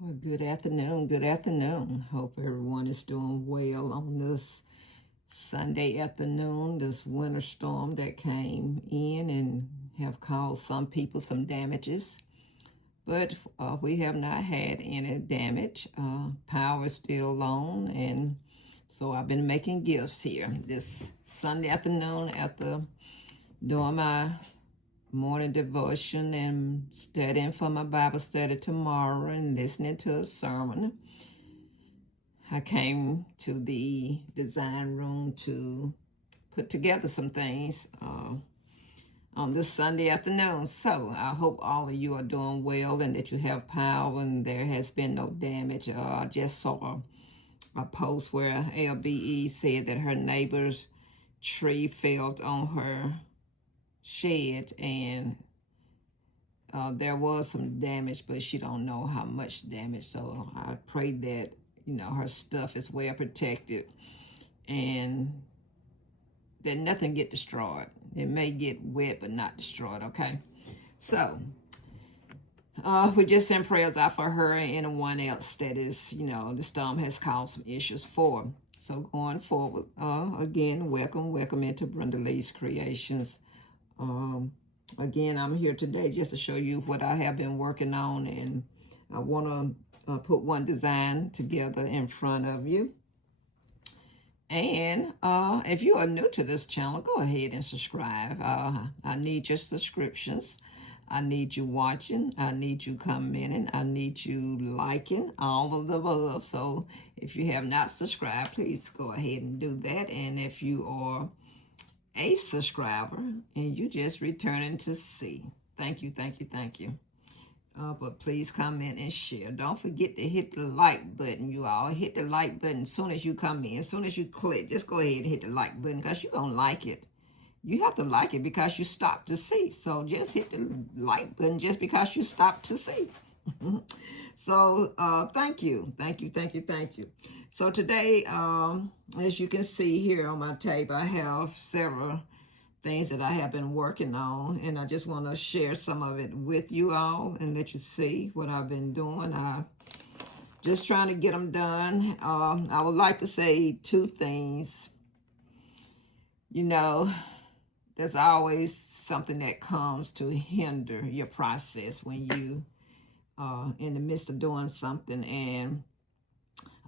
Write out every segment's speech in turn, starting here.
Well, good afternoon. Good afternoon. Hope everyone is doing well on this Sunday afternoon, this winter storm that came in and have caused some people some damages. But we have not had any damage. Power is still on, and so I've been making gifts here this Sunday afternoon after doing my morning devotion and studying for my Bible study tomorrow and listening to a sermon. I came to the design room to put together some things on this Sunday afternoon. So I hope all of you are doing well and that you have power and there has been no damage. I just saw a post where LBE said that her neighbor's tree fell on her shed and there was some damage, but she don't know how much damage. So I pray that her stuff is well protected and that nothing get destroyed. It may get wet, but not destroyed. Okay, so we just send prayers out for her and anyone else that is, the storm has caused some issues for. So going forward, again, welcome into Brenda Lee's Creations. Again, I'm here today just to show you what I have been working on, and I want to put one design together in front of you. And if you are new to this channel, go ahead and subscribe. I need your subscriptions. I need you watching. I need you commenting. I need you liking, all of the above. So if you have not subscribed, please go ahead and do that. And if you are a subscriber and you just returning to see, thank you. But please comment and share. Don't forget to hit the like button. You all hit the like button as soon as you come in. As soon as you click, just go ahead and hit the like button because you're going to like it. You have to like it because you stopped to see. So just hit the like button just because you stopped to see. So thank you. So today, as you can see here on my table, I have several things that I have been working on, and I just want to share some of it with you all and let you see what I've been doing. I just trying to get them done. I would like to say two things. There's always something that comes to hinder your process when you in the midst of doing something, and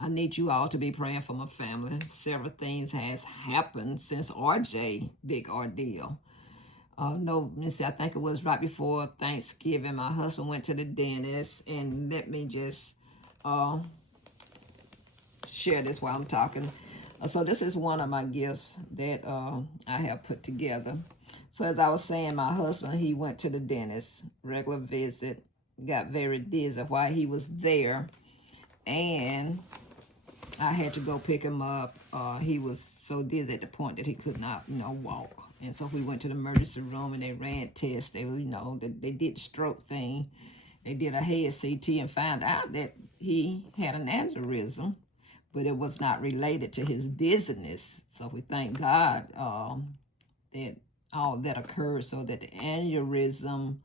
I need you all to be praying for my family. Several things has happened since RJ big ordeal. No, Missy, I think it was right before Thanksgiving. My husband went to the dentist, and let me just share this while I'm talking. So this is one of my gifts that I have put together. So as I was saying, my husband, he went to the dentist, regular visit, got very dizzy while he was there, and I had to go pick him up. He was so dizzy at the point that he could not, walk. And so we went to the emergency room and they ran tests. They did the stroke thing. They did a head CT and found out that he had an aneurysm, but it was not related to his dizziness. So we thank God that all that occurred so that the aneurysm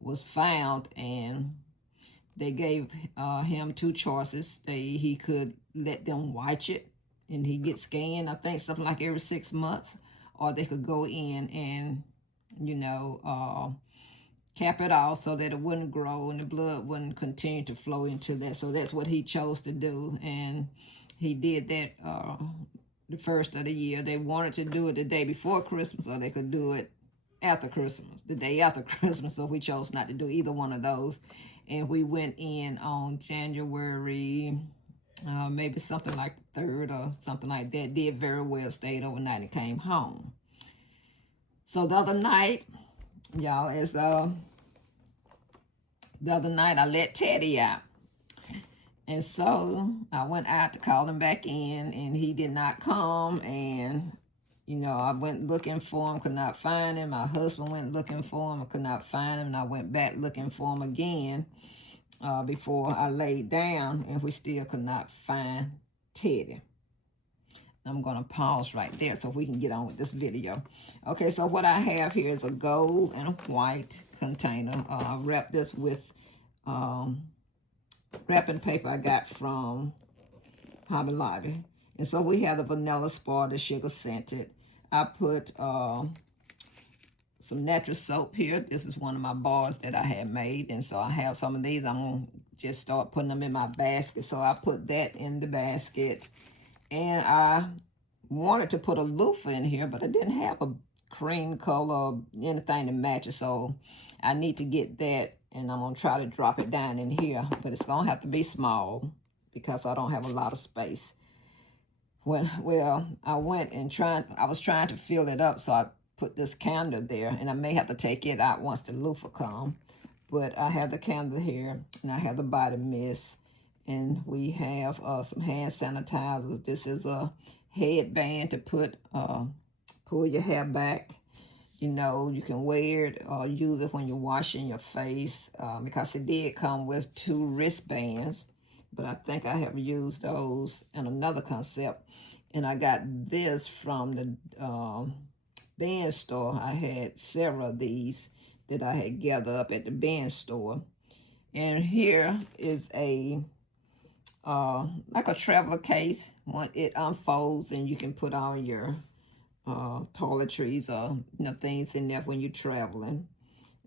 was found, and they gave him two choices. He could let them watch it and he get scanned, I think something like every 6 months, or they could go in and, cap it off so that it wouldn't grow and the blood wouldn't continue to flow into that. So that's what he chose to do, and he did that the first of the year. They wanted to do it the day before Christmas, or they could do it after Christmas, the day after Christmas. So we chose not to do either one of those. And we went in on January, maybe something like the 3rd or something like that. Did very well, stayed overnight and came home. So the other night, y'all, the other night I let Teddy out. And so I went out to call him back in, and he did not come. And I went looking for him, could not find him. My husband went looking for him, I could not find him. And I went back looking for him again before I laid down, and we still could not find Teddy. I'm going to pause right there so we can get on with this video. Okay, so what I have here is a gold and a white container. I wrapped this with wrapping paper I got from Hobby Lobby. And so we have the vanilla spar, the sugar scented. I put some natural soap here. This is one of my bars that I had made. And so I have some of these. I'm going to just start putting them in my basket. So I put that in the basket. And I wanted to put a loofah in here, but I didn't have a cream color or anything to match it. So I need to get that. And I'm going to try to drop it down in here. But it's going to have to be small because I don't have a lot of space. Well, I went and I was trying to fill it up, so I put this candle there, and I may have to take it out once the loofah comes. But I have the candle here, and I have the body mist, and we have some hand sanitizers. This is a headband to pull your hair back. You know, you can wear it or use it when you're washing your face because it did come with 2 wristbands. But I think I have used those in another concept. And I got this from the band store. I had several of these that I had gathered up at the band store. And here is a like a traveler case. It unfolds and you can put all your toiletries or things in there when you're traveling.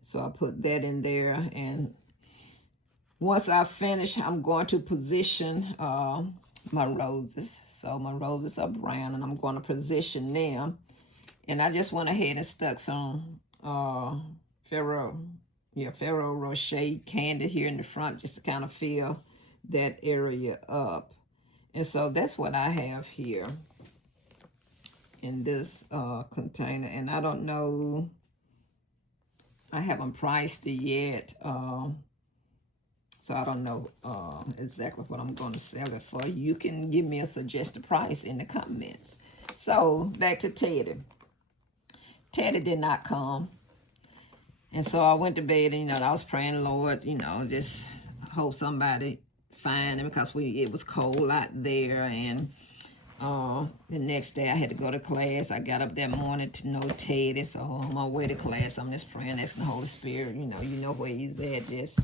So I put that in there, and once I finish, I'm going to position my roses. So my roses are brown, and I'm going to position them. And I just went ahead and stuck some Ferrero Rocher candy here in the front just to kind of fill that area up. And so that's what I have here in this container. And I don't know, I haven't priced it yet. So I don't know exactly what I'm going to sell it for. You can give me a suggested price in the comments. So back to Teddy. Teddy did not come. And so I went to bed and, I was praying, Lord, just hope somebody find him because it was cold out there. And the next day I had to go to class. I got up that morning to know Teddy. So on my way to class, I'm just praying, asking the Holy Spirit, you know where he's at. Just,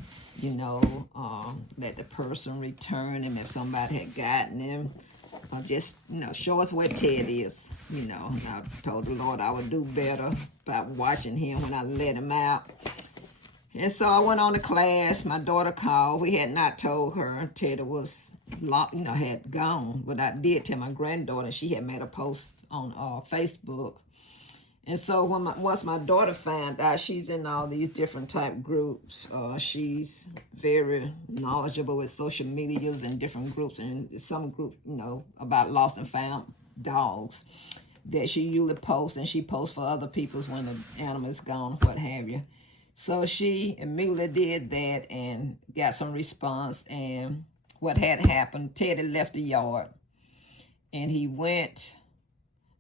let the person return him if somebody had gotten him. Or just, show us where Ted is. I told the Lord I would do better by watching him when I let him out. And so I went on to class. My daughter called. We had not told her Teddy was, had gone. But I did tell my granddaughter. She had made a post on Facebook. And so once my daughter found out, she's in all these different type groups. She's very knowledgeable with social medias and different groups. And some group, about lost and found dogs that she usually posts. And she posts for other people's when the animal is gone, what have you. So she immediately did that and got some response. And what had happened, Teddy left the yard. And he went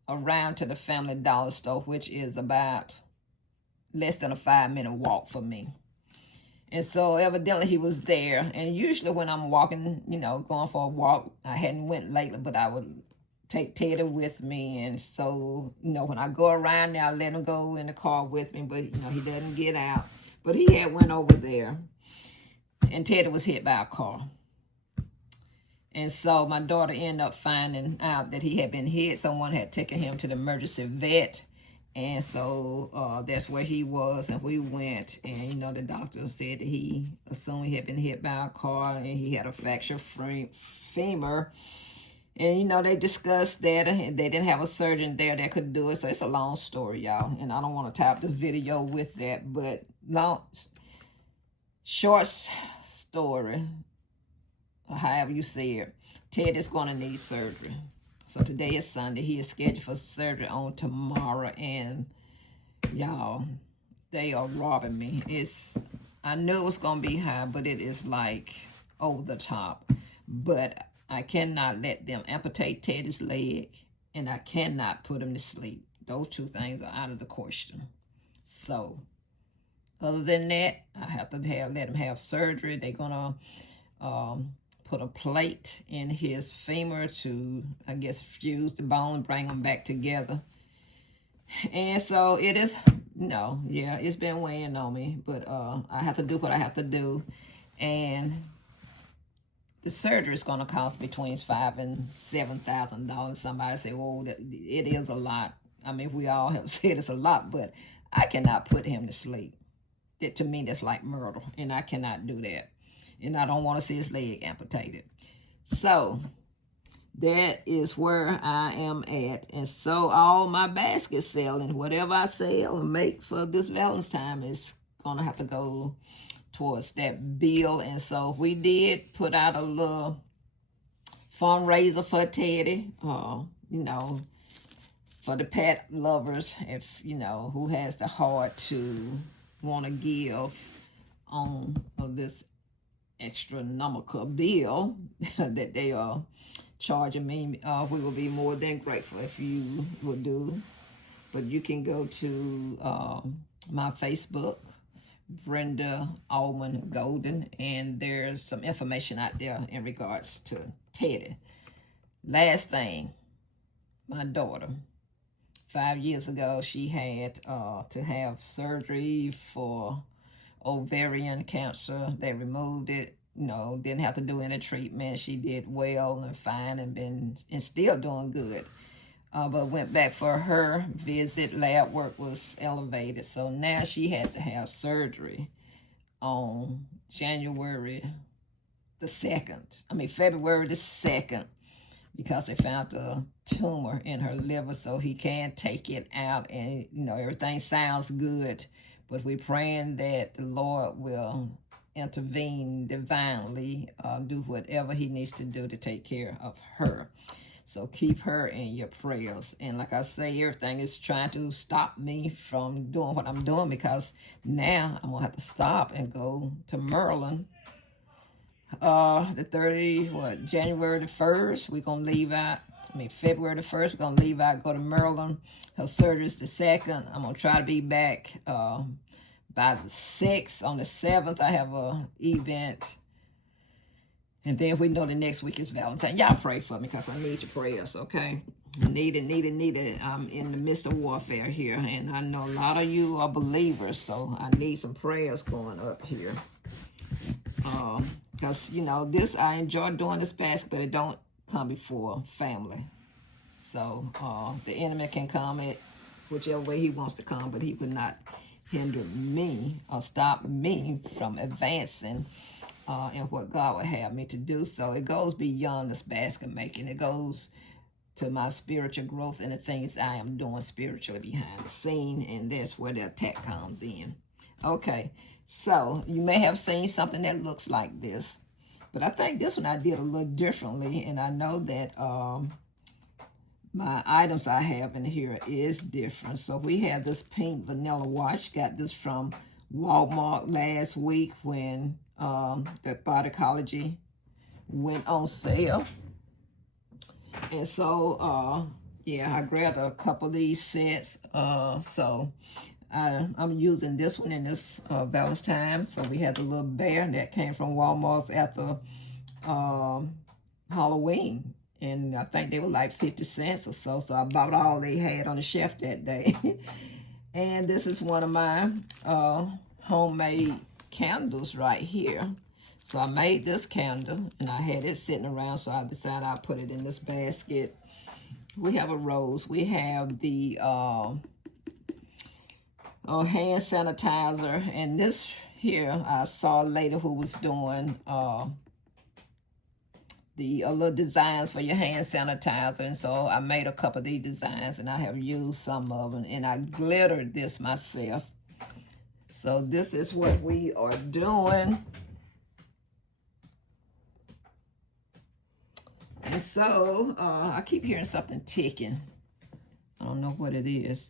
around to the Family Dollar store, which is about less than a 5-minute walk for me. And so evidently he was there. And usually when I'm walking, going for a walk, I hadn't went lately, but I would take Teddy with me. And so, when I go around there, I let him go in the car with me, but, he doesn't get out. But he had went over there, and Teddy was hit by a car. And so my daughter ended up finding out that he had been hit. Someone had taken him to the emergency vet. And so that's where he was. And we went. And, the doctor said that he assumed he had been hit by a car. And he had a fractured femur. And, they discussed that. And they didn't have a surgeon there that could do it. So it's a long story, y'all. And I don't want to top this video with that. But short story, however you say it, Ted is going to need surgery. So today is Sunday. He is scheduled for surgery on tomorrow. And y'all, they are robbing me. I knew it was going to be high, but it is like over the top. But I cannot let them amputate Teddy's leg, and I cannot put him to sleep. Those two things are out of the question. So other than that, I have to let him have surgery. They're going to put a plate in his femur to, I guess, fuse the bone, bring them back together. And so it is, it's been weighing on me, but I have to do what I have to do. And the surgery is going to cost between $5,000 and $7,000. Somebody say, "Oh, it is a lot." I mean, we all have said it's a lot, but I cannot put him to sleep. That, to me, that's like murder, and I cannot do that. And I don't want to see his leg amputated. So that is where I am at. And so all my basket selling, whatever I sell and make for this Valentine's time, is going to have to go towards that bill. And so we did put out a little fundraiser for Teddy, you know, for the pet lovers, if, you know, who has the heart to want to give on this astronomical bill that they are charging me. We will be more than grateful if you would do. But you can go to my Facebook, Brenda Allman Golden, and there's some information out there in regards to Teddy. Last thing, my daughter, 5 years ago, she had to have surgery for ovarian cancer. They removed it, you know, didn't have to do any treatment. She did well and fine and still doing good. But went back for her visit. Lab work was elevated. So now she has to have surgery on February the 2nd, because they found a tumor in her liver, so he can't take it out. And, you know, everything sounds good, but we're praying that the Lord will intervene divinely, do whatever he needs to do to take care of her. So keep her in your prayers. And like I say, everything is trying to stop me from doing what I'm doing, because now I'm going to have to stop and go to Maryland. January the 1st, we're going to leave out. February the 1st, we're going to leave out, go to Maryland. Her surgery is the 2nd. I'm going to try to be back by the 6th. On the 7th, I have an event. And then we know the next week is Valentine. Y'all pray for me, because I need your prayers, okay? Need it. I'm in the midst of warfare here, and I know a lot of you are believers, so I need some prayers going up here. Because, you know, I enjoy doing this basket, but it don't come before family. So the enemy can come at whichever way he wants to come, but he would not hinder me or stop me from advancing in what God would have me to do. So it goes beyond this basket making. It goes to my spiritual growth and the things I am doing spiritually behind the scene, and that's where the attack comes in. Okay, so you may have seen something that looks like this, but I think this one I did a little differently, and I know that my items I have in here is different. So we have this pink vanilla wash. Got this from Walmart last week when the Bodycology went on sale. And so, yeah, I grabbed a couple of these sets. So I'm using this one in this Valentine's time. So we had the little bear that came from Walmart's after Halloween. And I think they were like 50 cents or so. So I bought all they had on the shelf that day. And this is one of my homemade candles right here. So I made this candle, and I had it sitting around, so I decided I'd put it in this basket. We have a rose. We have the hand sanitizer. And this here, I saw a lady who was doing the little designs for your hand sanitizer. And so I made a couple of these designs, and I have used some of them. And I glittered this myself. So this is what we are doing. And so I keep hearing something ticking. I don't know what it is.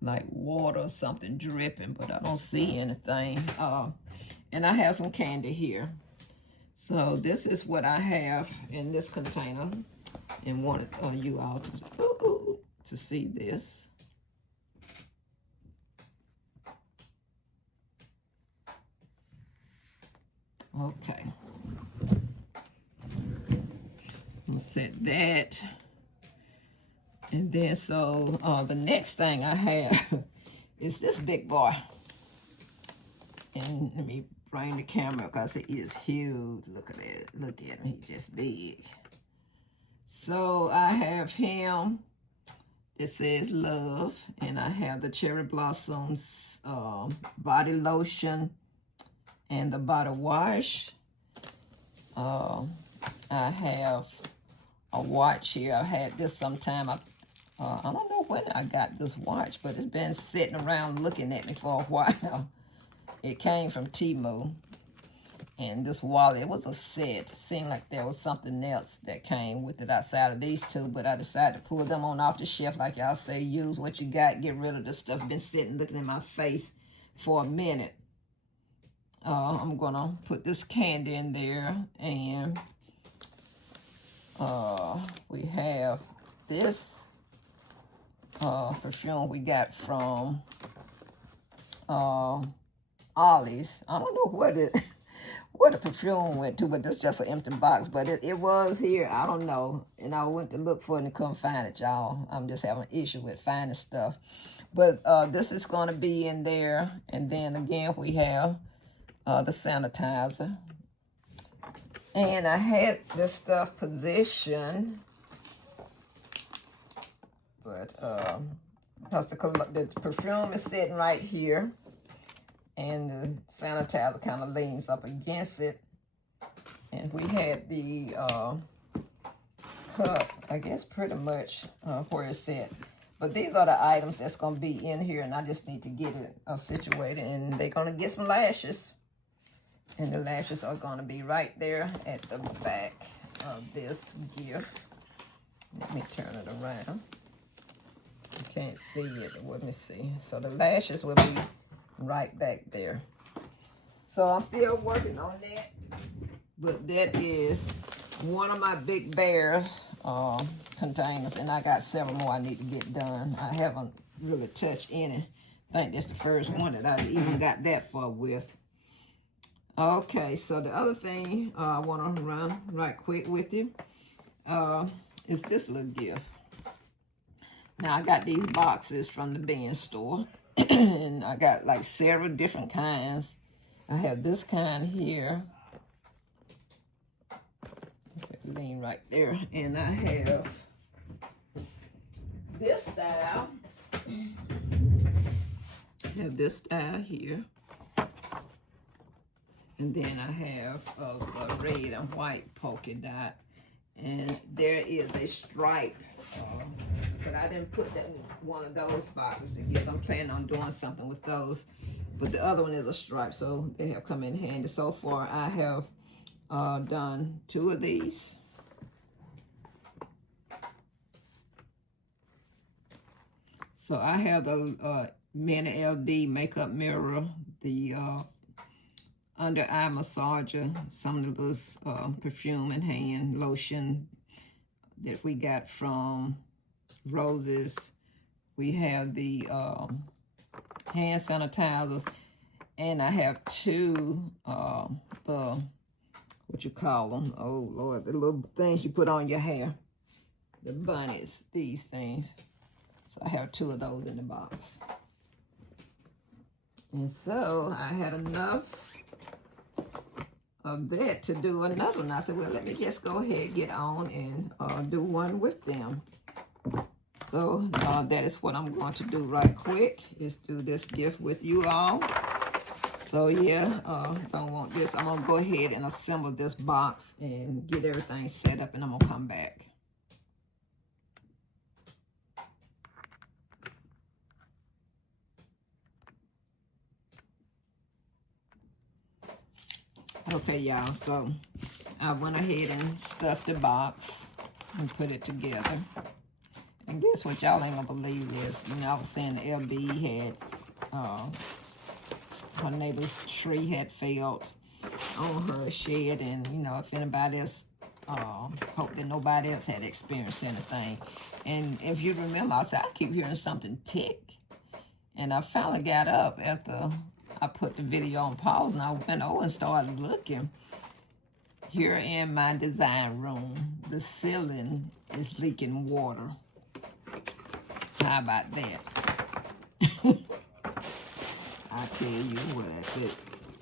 Like water or something dripping, but I don't see anything. And I have some candy here. So this is what I have in this container. And wanted you all to see this. Okay. I'm gonna set that. And then so the next thing I have is this big boy. And let me bring the camera because he is huge. Look at it. Look at him. He's just big. So I have him. It says Love. And I have the Cherry Blossoms body lotion and the body wash. I have a watch here. I had this sometime. I don't know when I got this watch, but it's been sitting around looking at me for a while. It came from Temu. And this wallet, it was a set. It seemed like there was something else that came with it outside of these two, but I decided to pull them on off the shelf. Like y'all say, use what you got, get rid of the stuff. Been sitting looking in my face for a minute. I'm gonna put this candy in there, and we have this perfume we got from Ollie's. I don't know where the perfume went to, but this is just an empty box. But it was here. I don't know. And I went to look for it and couldn't find it, y'all. I'm just having an issue with finding stuff. But this is going to be in there. And then again, we have the sanitizer. And I had this stuff positioned. But because the perfume is sitting right here. And the sanitizer kind of leans up against it. And we had the cup, I guess pretty much where it's at. But these are the items that's going to be in here, and I just need to get it situated. And they're going to get some lashes. And the lashes are going to be right there at the back of this gift. Let me turn it around. You can't see it, but let me see. So the lashes will be right back there. So I'm still working on that, but that is one of my Big Bears containers, and I got several more I need to get done. I haven't really touched any. I think that's the first one that I even got that far with. Okay, so the other thing I want to run right quick with you is this little gift. Now I got these boxes from the bin store. And I got like several different kinds. I have this kind here. Lean right there. And I have this style. I have this style here. And then I have a red and white polka dot. And there is a stripe. But I didn't put that in one of those boxes together. I'm planning on doing something with those. But the other one is a stripe, so they have come in handy. So far, I have done 2 of these. So I have the Mini LD Makeup Mirror, the Under Eye Massager, some of this perfume and hand lotion that we got from Roses. We have the hand sanitizers, and I have 2 the what you call them? Oh Lord, the little things you put on your hair, the bunnies, these things. So I have 2 of those in the box, and so I had enough of that to do another one. I said, well, let me just go ahead, get on and do one with them. So that is what I'm going to do right quick, is do this gift with you all. So yeah, don't want this. I'm gonna go ahead and assemble this box and get everything set up, and I'm gonna come back. Okay, y'all, so I went ahead and stuffed the box and put it together. And guess what y'all ain't gonna believe is, you know, I was saying the LB had, her neighbor's tree had failed on her shed, and, you know, if anybody else, hope that nobody else had experienced anything. And if you remember, I said, I keep hearing something tick. And I finally got up after I put the video on pause, and I went over and started looking. Here in my design room, the ceiling is leaking water. How about that? I tell you what,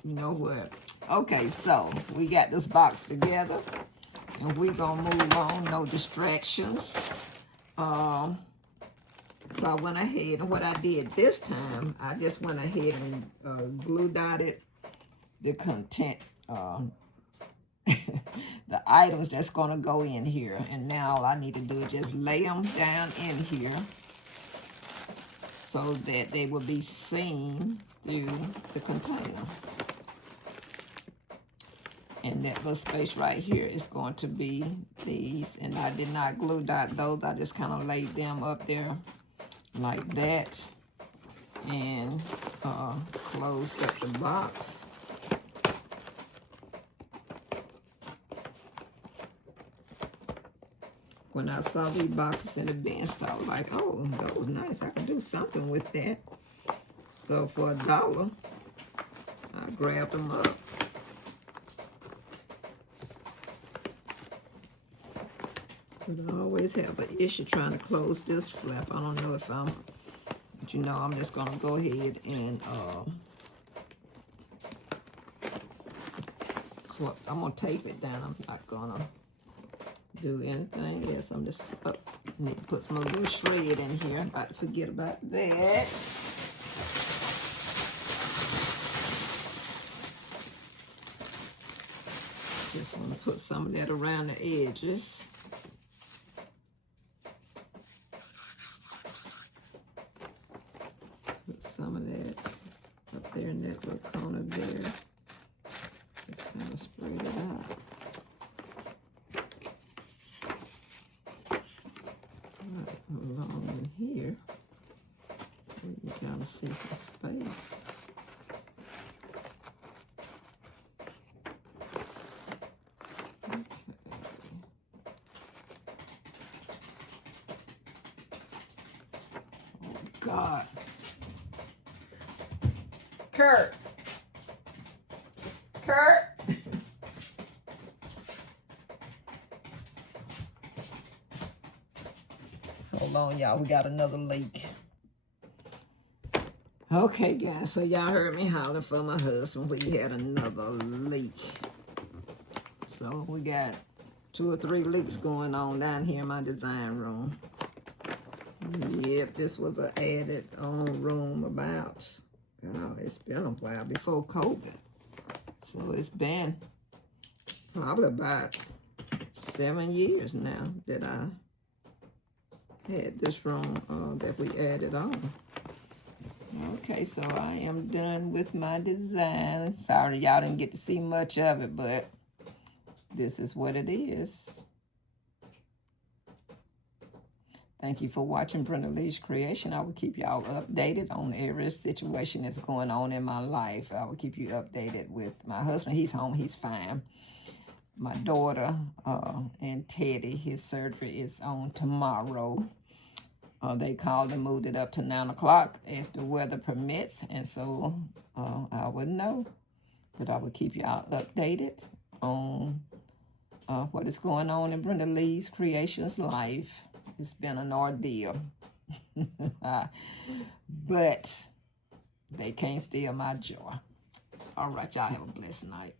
You know what? Okay, so we got this box together, and we're gonna move on. No distractions. So I went ahead, and what I did this time, I just went ahead and glue dotted the content, the items that's gonna go in here. And now all I need to do is just lay them down in here so that they will be seen through the container. And that little space right here is going to be these. And I did not glue dot those. I just kind of laid them up there like that. And closed up the box. When I saw these boxes in the bin store, I was like, oh, that was nice. I could do something with that. So for $1, I grabbed them up. But I always have an issue trying to close this flap. I don't know if but you know, I'm just gonna go ahead and I'm gonna tape it down. I'm not gonna do anything else. I'm just need to put some little shred in here. I'm about to forget about that. Just want to put some of that around the edges. Put some of that up there in that little corner there. Just kind of spread it out. Along in here, you can kind of see some space. Okay. Oh God, Kurt. Hold on, y'all. We got another leak. Okay, guys. So y'all heard me hollering for my husband. We had another leak. So we got 2 or 3 leaks going on down here in my design room. Yep, this was an added on room about, it's been a while before COVID. So it's been probably about 7 years now that I had this room that we added on. Okay, so I am done with my design. Sorry y'all didn't get to see much of it, but this is what it is. Thank you for watching Brenda Lee's Creation. I will keep y'all updated on every situation that's going on in my life. I will keep you updated with my husband. He's home. He's fine. My daughter and Teddy, his surgery is on tomorrow. They called and moved it up to 9 o'clock if the weather permits. And so I wouldn't know. But I will keep y'all updated on what is going on in Brenda Lee's Creations life. It's been an ordeal. But they can't steal my joy. All right, y'all have a blessed night.